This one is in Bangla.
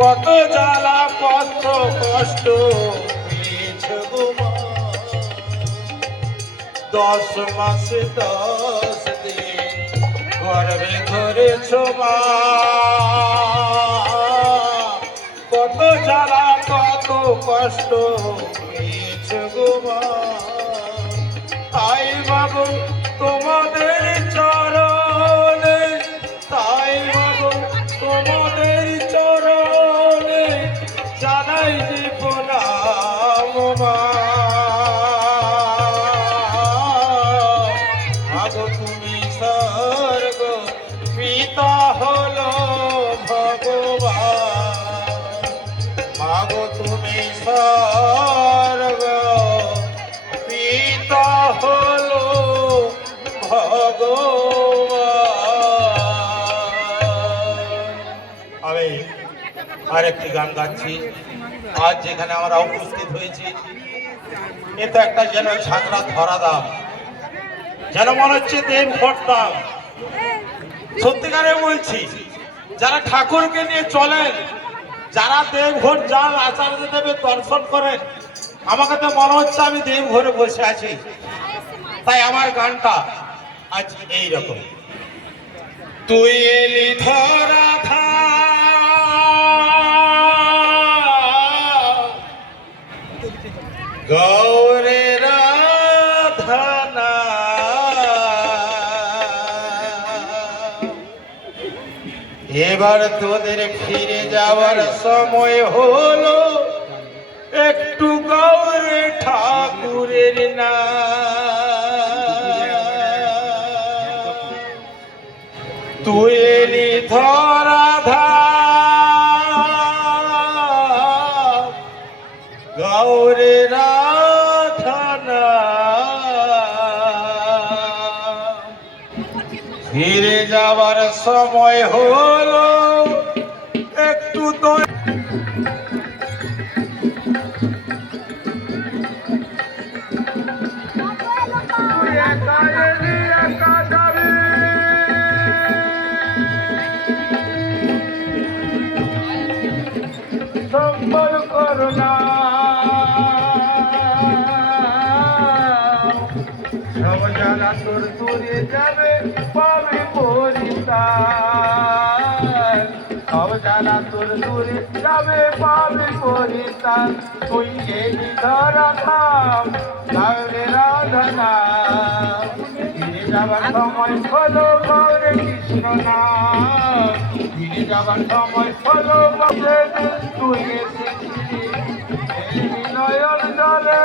কত জ্বালা কত কষ্ট পেয়েছো গো মা, 10 মাসে 10 দিন গর্ভে ধরেছো মা। কত জ্বালা কত কষ্ট পেয়েছো গো মা, তাই বাবু তোমাদের চরণে, তাই বাবু তোমাদের চরণে জানাই যে প্রণাম মা। মাগো তুমি স্বর্গ পিতা হলো ভগবান, মাগো তুমি স্বর্গ পিতা হলো ভগবান। আমি আরেকটি গান গাচ্ছি। আজ যেখানে আমরা উপস্থিত হয়েছি, এটা একটা যেন ঝাঁকড়া ধরা দাম, যেন মনে হচ্ছে দেবঘট দাম। সত্যিকারে বলছি, যারা ঠাকুরকে নিয়ে চলেন, যারা দেবঘর যান, আচার্য দেবের দর্শন করেন, আমাকে তো মনে হচ্ছে আমি দেবঘরে বসে আছি। তাই আমার গানটা আজ এইরকম। তুই এলি ধরা ধা গৌরে রাধানা, এবার তোদের ফিরে যাওয়ার সময় হলো, একটু গৌরে ঠাকুরের না। তুই এলি ধরা ধা গৌরে রাধানা, ফিরে যাবার সময় হলো, একটু তো সম্বল করোনা, সব জ্বালা তোর দূরে যাবে পাবে পরিত্রাণ, সব জ্বালা তোর দূরে যাবে পাবে পরিত্রাণ। তুই গেলি ধরা থাম গৌরে রাধনা, ফিরে যাবার সময় হলো গৌরে কৃষ্ণ নাম, ফিরে যাবার সময় হলো তুই এসেছিলি নয়ন জলে